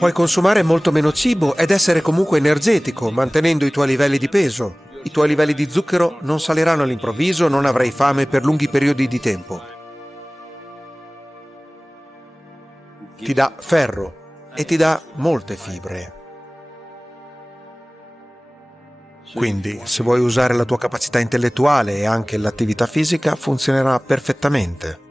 Puoi consumare molto meno cibo ed essere comunque energetico, mantenendo i tuoi livelli di peso. I tuoi livelli di zucchero non saliranno all'improvviso, non avrai fame per lunghi periodi di tempo. Ti dà ferro e ti dà molte fibre. Quindi, se vuoi usare la tua capacità intellettuale e anche l'attività fisica, funzionerà perfettamente.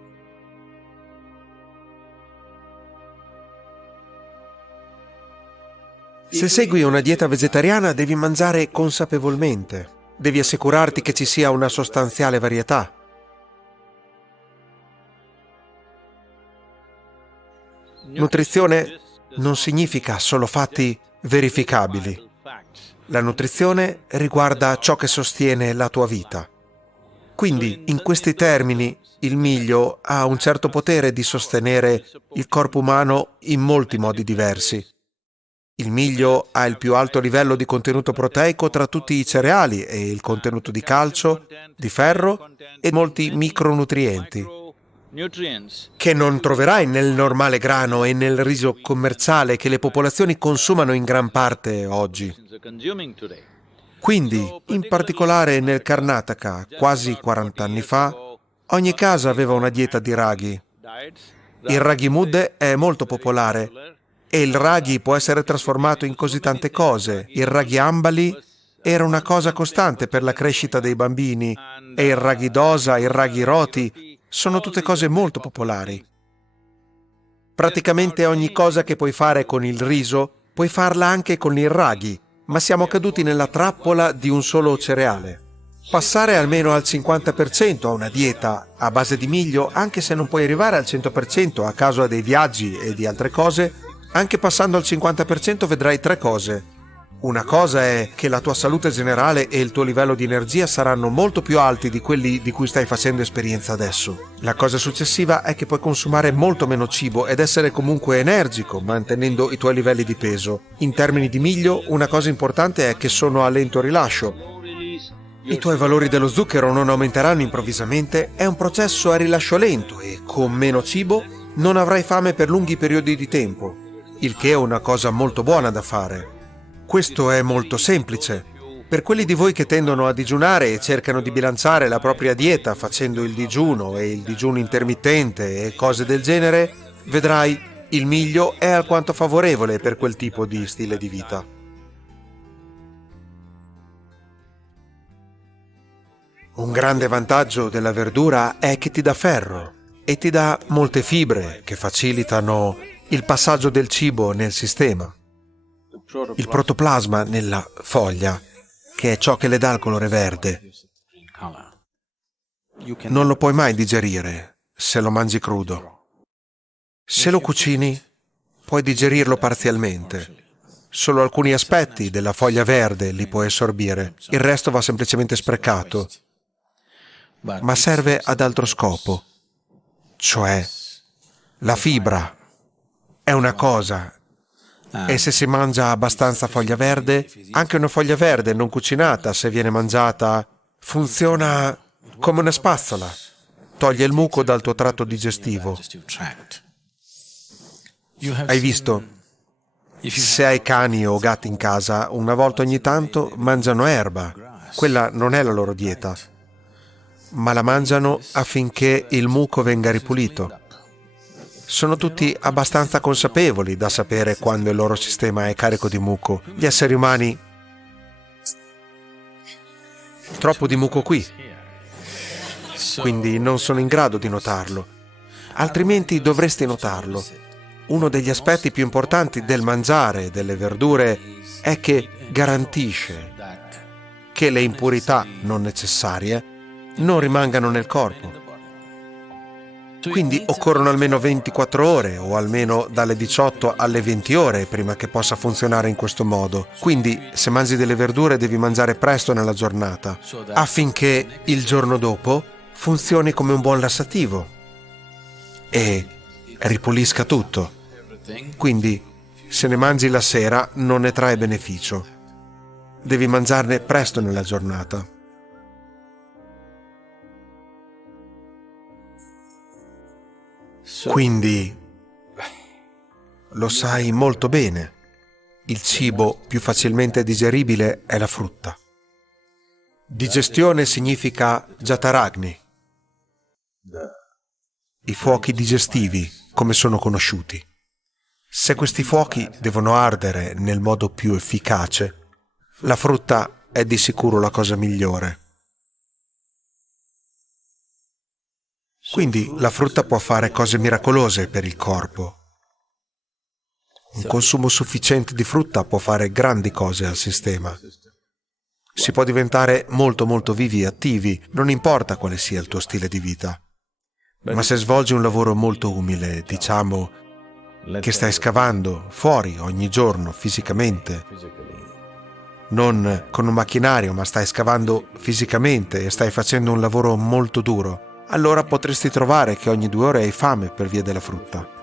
Se segui una dieta vegetariana, devi mangiare consapevolmente. Devi assicurarti che ci sia una sostanziale varietà. Nutrizione non significa solo fatti verificabili. La nutrizione riguarda ciò che sostiene la tua vita. Quindi, in questi termini, il miglio ha un certo potere di sostenere il corpo umano in molti modi diversi. Il miglio ha il più alto livello di contenuto proteico tra tutti i cereali e il contenuto di calcio, di ferro e molti micronutrienti che non troverai nel normale grano e nel riso commerciale che le popolazioni consumano in gran parte oggi. Quindi, in particolare nel Karnataka, quasi 40 anni fa, ogni casa aveva una dieta di raghi. Il ragi mudde è molto popolare e il ragi può essere trasformato in così tante cose. Il ragi ambali era una cosa costante per la crescita dei bambini e il ragi dosa, il ragi roti, sono tutte cose molto popolari. Praticamente ogni cosa che puoi fare con il riso, puoi farla anche con il ragi, ma siamo caduti nella trappola di un solo cereale. Passare almeno al 50% a una dieta a base di miglio, anche se non puoi arrivare al 100% a causa dei viaggi e di altre cose, anche passando al 50% vedrai tre cose. Una cosa è che la tua salute generale e il tuo livello di energia saranno molto più alti di quelli di cui stai facendo esperienza adesso. La cosa successiva è che puoi consumare molto meno cibo ed essere comunque energico, mantenendo i tuoi livelli di peso. In termini di miglio, una cosa importante è che sono a lento rilascio. I tuoi valori dello zucchero non aumenteranno improvvisamente, è un processo a rilascio lento e con meno cibo non avrai fame per lunghi periodi di tempo, il che è una cosa molto buona da fare. Questo è molto semplice. Per quelli di voi che tendono a digiunare e cercano di bilanciare la propria dieta facendo il digiuno e il digiuno intermittente e cose del genere, vedrai, il miglio è alquanto favorevole per quel tipo di stile di vita. Un grande vantaggio della verdura è che ti dà ferro e ti dà molte fibre che facilitano il passaggio del cibo nel sistema. Il protoplasma nella foglia, che è ciò che le dà il colore verde, non lo puoi mai digerire se lo mangi crudo. Se lo cucini, puoi digerirlo parzialmente. Solo alcuni aspetti della foglia verde li puoi assorbire, il resto va semplicemente sprecato, ma serve ad altro scopo, cioè la fibra è una cosa. E se si mangia abbastanza foglia verde, anche una foglia verde non cucinata, se viene mangiata, funziona come una spazzola. Toglie il muco dal tuo tratto digestivo. Hai visto? Se hai cani o gatti in casa, una volta ogni tanto mangiano erba. Quella non è la loro dieta, ma la mangiano affinché il muco venga ripulito. Sono tutti abbastanza consapevoli da sapere quando il loro sistema è carico di muco. Gli esseri umani, troppo di muco qui, quindi non sono in grado di notarlo. Altrimenti dovresti notarlo. Uno degli aspetti più importanti del mangiare delle verdure è che garantisce che le impurità non necessarie non rimangano nel corpo. Quindi occorrono almeno 24 ore o almeno dalle 18 alle 20 ore prima che possa funzionare in questo modo. Quindi se mangi delle verdure devi mangiare presto nella giornata affinché il giorno dopo funzioni come un buon lassativo e ripulisca tutto. Quindi se ne mangi la sera non ne trae beneficio. Devi mangiarne presto nella giornata. Quindi, lo sai molto bene. Il cibo più facilmente digeribile è la frutta. Digestione significa jataragni, i fuochi digestivi, come sono conosciuti. Se questi fuochi devono ardere nel modo più efficace, la frutta è di sicuro la cosa migliore. Quindi la frutta può fare cose miracolose per il corpo. Un consumo sufficiente di frutta può fare grandi cose al sistema. Si può diventare molto vivi e attivi, non importa quale sia il tuo stile di vita. Ma se svolgi un lavoro molto umile, diciamo che stai scavando fuori ogni giorno fisicamente, non con un macchinario, ma stai scavando fisicamente e stai facendo un lavoro molto duro, allora potresti trovare che ogni 2 ore hai fame per via della frutta.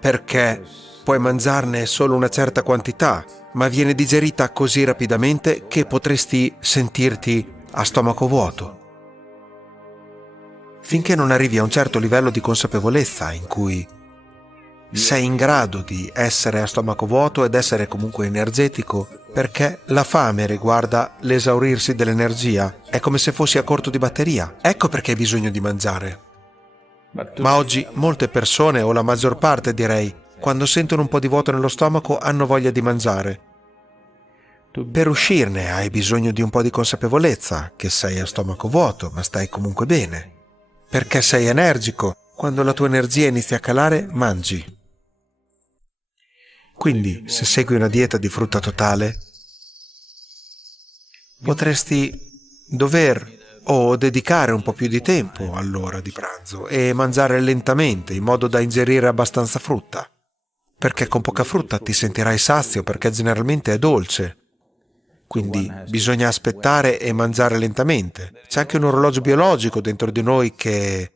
Perché puoi mangiarne solo una certa quantità, ma viene digerita così rapidamente che potresti sentirti a stomaco vuoto. Finché non arrivi a un certo livello di consapevolezza in cui sei in grado di essere a stomaco vuoto ed essere comunque energetico, perché la fame riguarda l'esaurirsi dell'energia, è come se fossi a corto di batteria. Ecco perché hai bisogno di mangiare. Ma oggi molte persone, o la maggior parte direi, quando sentono un po' di vuoto nello stomaco hanno voglia di mangiare. Per uscirne hai bisogno di un po' di consapevolezza, che sei a stomaco vuoto, ma stai comunque bene. Perché sei energico, quando la tua energia inizia a calare, mangi. Quindi, se segui una dieta di frutta totale, potresti dover o dedicare un po' più di tempo all'ora di pranzo e mangiare lentamente, in modo da ingerire abbastanza frutta. Perché con poca frutta ti sentirai sazio, perché generalmente è dolce. Quindi bisogna aspettare e mangiare lentamente. C'è anche un orologio biologico dentro di noi che,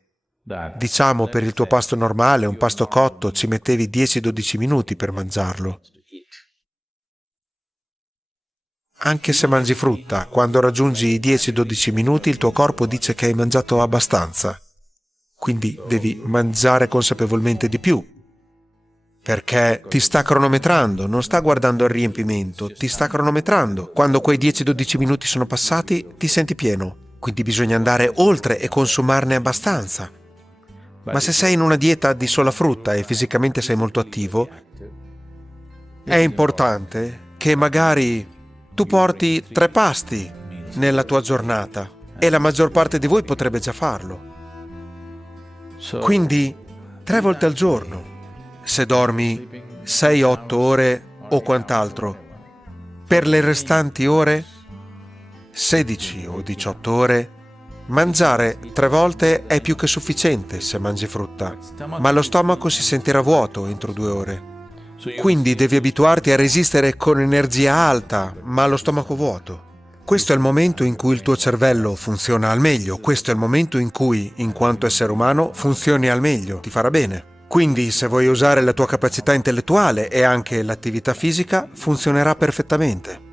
diciamo, per il tuo pasto normale, un pasto cotto, ci mettevi 10-12 minuti per mangiarlo. Anche se mangi frutta, quando raggiungi i 10-12 minuti il tuo corpo dice che hai mangiato abbastanza. Quindi devi mangiare consapevolmente di più. Perché ti sta cronometrando, non sta guardando il riempimento, ti sta cronometrando. Quando quei 10-12 minuti sono passati, ti senti pieno. Quindi bisogna andare oltre e consumarne abbastanza. Ma se sei in una dieta di sola frutta e fisicamente sei molto attivo, è importante che magari tu porti 3 pasti nella tua giornata e la maggior parte di voi potrebbe già farlo. Quindi 3 volte al giorno. Se dormi 6-8 ore o quant'altro, per le restanti ore, 16 o 18 ore, mangiare 3 volte è più che sufficiente se mangi frutta, ma lo stomaco si sentirà vuoto entro 2 ore. Quindi devi abituarti a resistere con energia alta, ma allo stomaco vuoto. Questo è il momento in cui il tuo cervello funziona al meglio, questo è il momento in cui, in quanto essere umano, funzioni al meglio, ti farà bene. Quindi, se vuoi usare la tua capacità intellettuale e anche l'attività fisica, funzionerà perfettamente.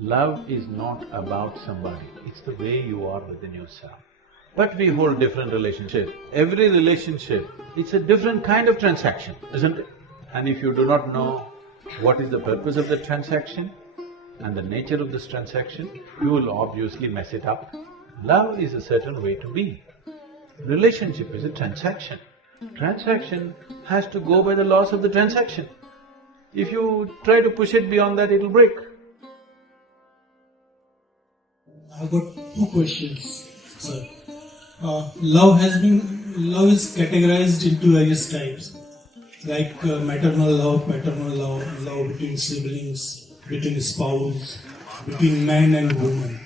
Love is not about somebody, it's the way you are within yourself. But we hold different relationships. Every relationship, it's a different kind of transaction, isn't it? And if you do not know what is the purpose of the transaction and the nature of this transaction, you will obviously mess it up. Love is a certain way to be. Relationship is a transaction. Transaction has to go by the laws of the transaction. If you try to push it beyond that, it'll break. I've got 2 questions, sir. Love is categorized into various types, like maternal love, paternal love, love between siblings, between spouse, between man and woman.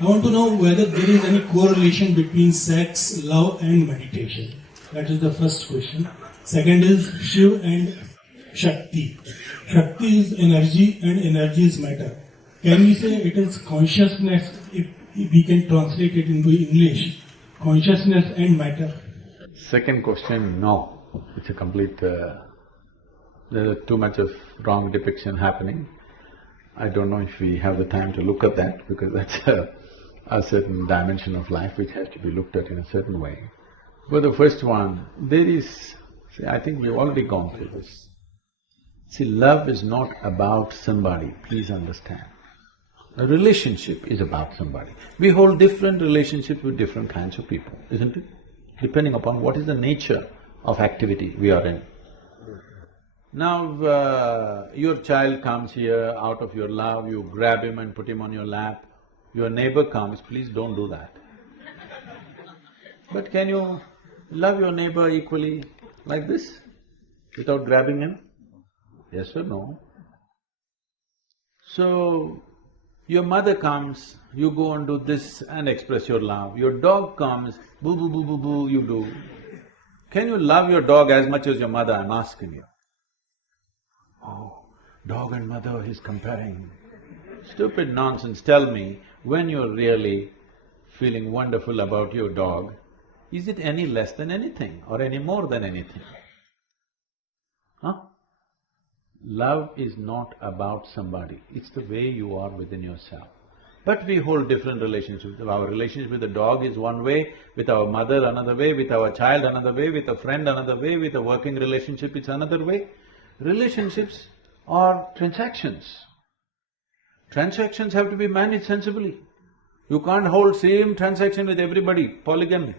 I want to know whether there is any correlation between sex, love and meditation. That is the first question. Second is Shiv and Shakti. Shakti is energy and energy is matter. Can we say it is consciousness if we can translate it into English? consciousness and matter? Second question, no. It's a complete… there's too much of wrong depiction happening. I don't know if we have the time to look at that, because that's a certain dimension of life which has to be looked at in a certain way. For the first one, there is… see, I think we've already gone through this. See, love is not about somebody, please understand. A relationship is about somebody. We hold different relationships with different kinds of people, isn't it? Depending upon what is the nature of activity we are in. Now, your child comes here, out of your love, you grab him and put him on your lap. Your neighbor comes, please don't do that. But can you love your neighbor equally like this, without grabbing him? Yes or no? So, your mother comes, you go and do this and express your love. Your dog comes, boo boo boo boo boo, you do. Can you love your dog as much as your mother, I'm asking you? Oh, dog and mother, he's comparing. Stupid nonsense, tell me, when you're really feeling wonderful about your dog, is it any less than anything or any more than anything? Huh? Love is not about somebody, it's the way you are within yourself. But we hold different relationships. Our relationship with the dog is one way, with our mother another way, with our child another way, with a friend another way, with a working relationship it's another way. Relationships are transactions. Transactions have to be managed sensibly. You can't hold same transaction with everybody, polygamy.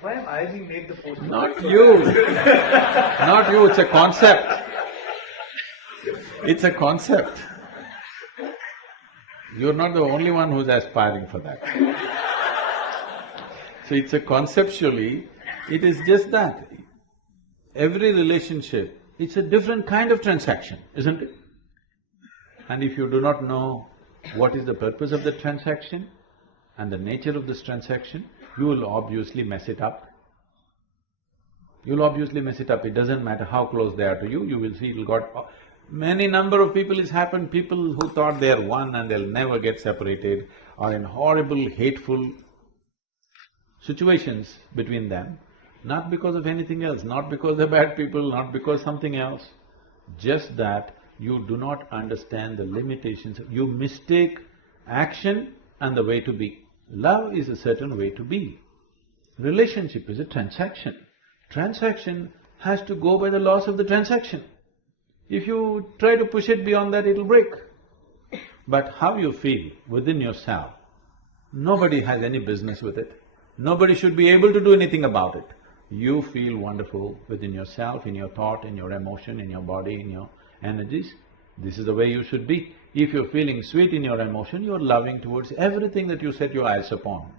Why am I being made the poster? Not you, not you, it's a concept. It's a concept. You're not the only one who's aspiring for that. So it's a conceptually, it is just that. Every relationship, it's a different kind of transaction, isn't it? And if you do not know what is the purpose of the transaction and the nature of this transaction, you will obviously mess it up. You'll obviously mess it up, it doesn't matter how close they are to you, you will see it'll got… Many number of people it's happened, people who thought they are one and they'll never get separated are in horrible, hateful situations between them, not because of anything else, not because they're bad people, not because something else, just that you do not understand the limitations, you mistake action and the way to be. Love is a certain way to be. Relationship is a transaction. Transaction has to go by the laws of the transaction. If you try to push it beyond that, it'll break. But how you feel within yourself, nobody has any business with it. Nobody should be able to do anything about it. You feel wonderful within yourself, in your thought, in your emotion, in your body, in your energies. This is the way you should be. If you're feeling sweet in your emotion, you're loving towards everything that you set your eyes upon.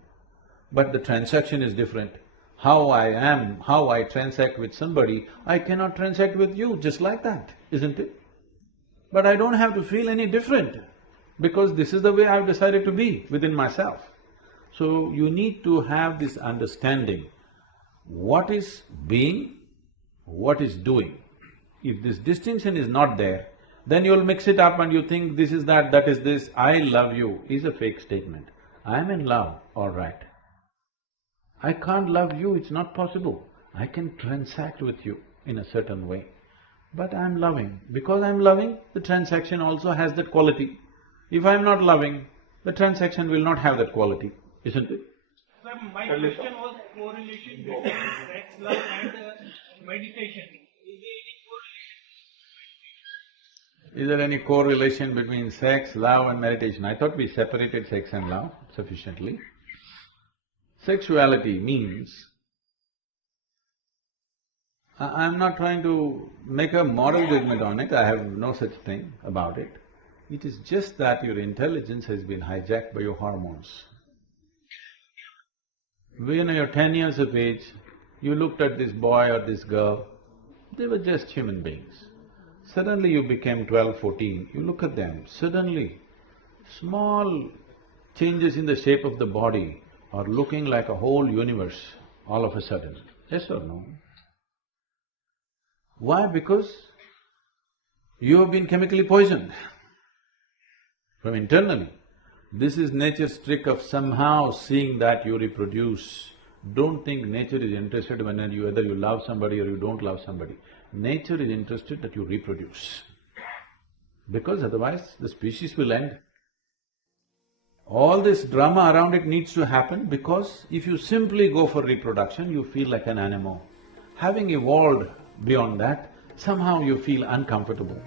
But the transaction is different. How I am, how I transact with somebody, I cannot transact with you just like that, isn't it? But I don't have to feel any different, because this is the way I've decided to be within myself. So you need to have this understanding, what is being, what is doing. If this distinction is not there, then you'll mix it up and you think this is that is this. I love you is a fake statement. I'm in love, all right. I can't love you, it's not possible. I can transact with you in a certain way, but I'm loving. Because I'm loving, the transaction also has that quality. If I'm not loving, the transaction will not have that quality, isn't it? Sir, my question was correlation between sex, love and meditation. Is there any correlation between Is there any correlation between sex, love and meditation? I thought we separated sex and love sufficiently. Sexuality means… I'm not trying to make a moral judgment on it, I have no such thing about it. It is just that your intelligence has been hijacked by your hormones. When you're 10 years of age, you looked at this boy or this girl, they were just human beings. Suddenly you became 12, 14, you look at them, suddenly small changes in the shape of the body are looking like a whole universe all of a sudden. Yes or no? Why? Because you have been chemically poisoned from internally. This is nature's trick of somehow seeing that you reproduce. Don't think nature is interested whether you love somebody or you don't love somebody. Nature is interested that you reproduce. Because otherwise the species will end. All this drama around it needs to happen because if you simply go for reproduction, you feel like an animal. Having evolved beyond that, somehow you feel uncomfortable.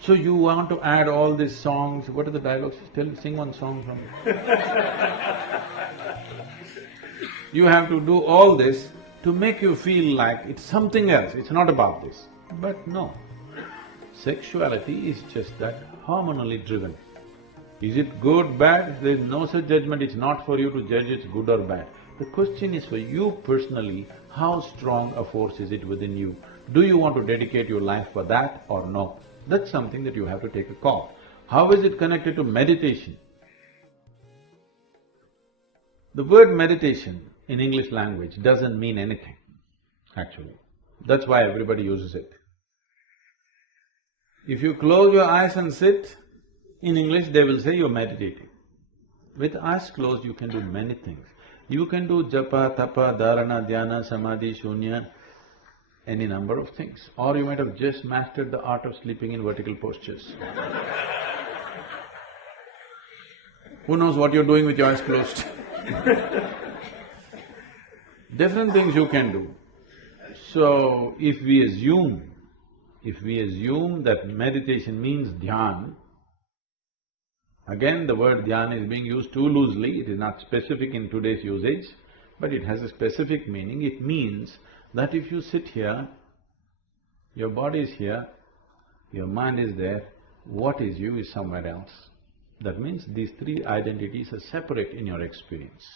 So you want to add all these songs, what are the dialogues? Sing one song from it. You have to do all this to make you feel like it's something else, it's not about this. But no, sexuality is just that, hormonally driven. Is it good, bad? There is no such judgment, it's not for you to judge it's good or bad. The question is for you personally, how strong a force is it within you? Do you want to dedicate your life for that or no? That's something that you have to take a call. How is it connected to meditation? The word meditation in English language doesn't mean anything, actually. That's why everybody uses it. If you close your eyes and sit, in English they will say you're meditating. With eyes closed you can do many things. You can do japa, tapa, dharana, dhyana, samadhi, shunya, any number of things. Or you might have just mastered the art of sleeping in vertical postures. Who knows what you're doing with your eyes closed? Different things you can do. So, if we assume that meditation means dhyan, again the word dhyan is being used too loosely, it is not specific in today's usage, but it has a specific meaning. It means that if you sit here, your body is here, your mind is there, what is you is somewhere else. That means these three identities are separate in your experience.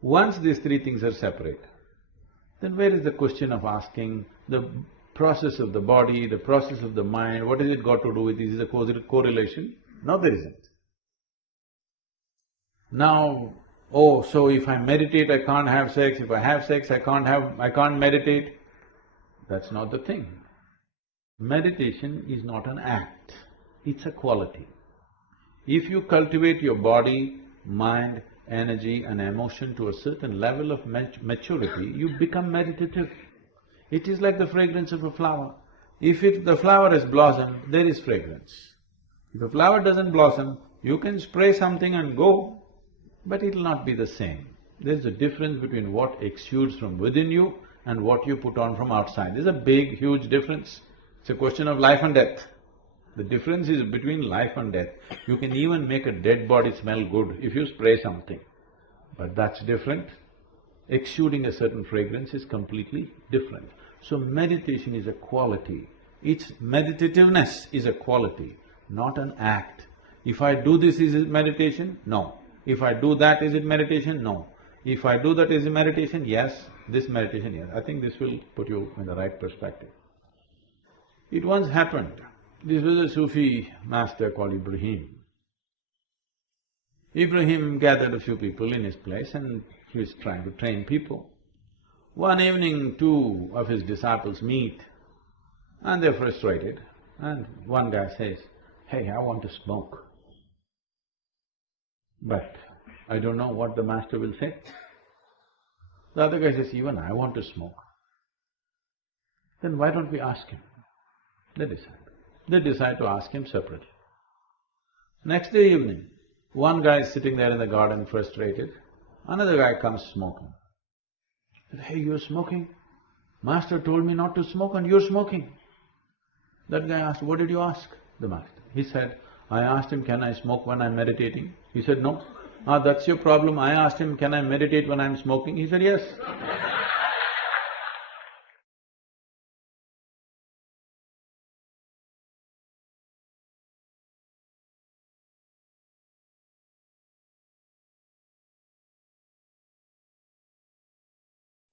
Once these three things are separate, then where is the question of asking the process of the body, the process of the mind, what has it got to do with this? Is it a correlation? No, there isn't. Now, oh, so if I meditate I can't have sex, if I have sex I can't meditate. That's not the thing. Meditation is not an act, it's a quality. If you cultivate your body, mind, energy and emotion to a certain level of maturity, you become meditative. It is like the fragrance of a flower. If the flower has blossomed, there is fragrance. If a flower doesn't blossom, you can spray something and go, but it'll not be the same. There's a difference between what exudes from within you and what you put on from outside. There's a big, huge difference. It's a question of life and death. The difference is between life and death. You can even make a dead body smell good if you spray something, but that's different. Exuding a certain fragrance is completely different. So meditation is a quality. Its meditativeness is a quality, not an act. If I do this, is it meditation? No. If I do that, is it meditation? No. If I do that, is it meditation? Yes. This meditation, yes. I think this will put you in the right perspective. It once happened. This was a Sufi master called Ibrahim. Ibrahim gathered a few people in his place and he was trying to train people. One evening, two of his disciples meet and they're frustrated, and one guy says, "Hey, I want to smoke. But I don't know what the master will say." The other guy says, "Even I want to smoke." "Then why don't we ask him?" They decide to ask him separately. Next day evening, one guy is sitting there in the garden frustrated, another guy comes smoking. Said, "Hey, you're smoking? Master told me not to smoke and you're smoking." That guy asked, "What did you ask the master?" He said, "I asked him, can I smoke when I'm meditating?" He said, "No." "Ah, that's your problem. I asked him, can I meditate when I'm smoking?" He said, "Yes."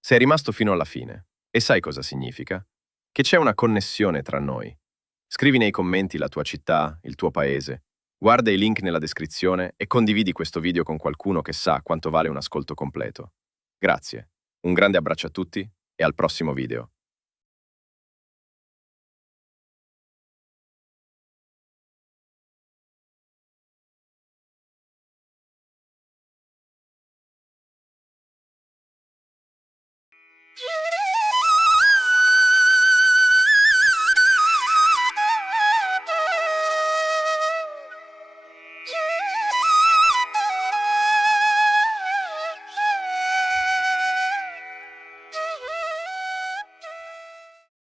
Sei rimasto fino alla fine e sai cosa significa? Che c'è una connessione tra noi. Scrivi nei commenti la tua città, il tuo paese, guarda i link nella descrizione e condividi questo video con qualcuno che sa quanto vale un ascolto completo. Grazie, un grande abbraccio a tutti e al prossimo video.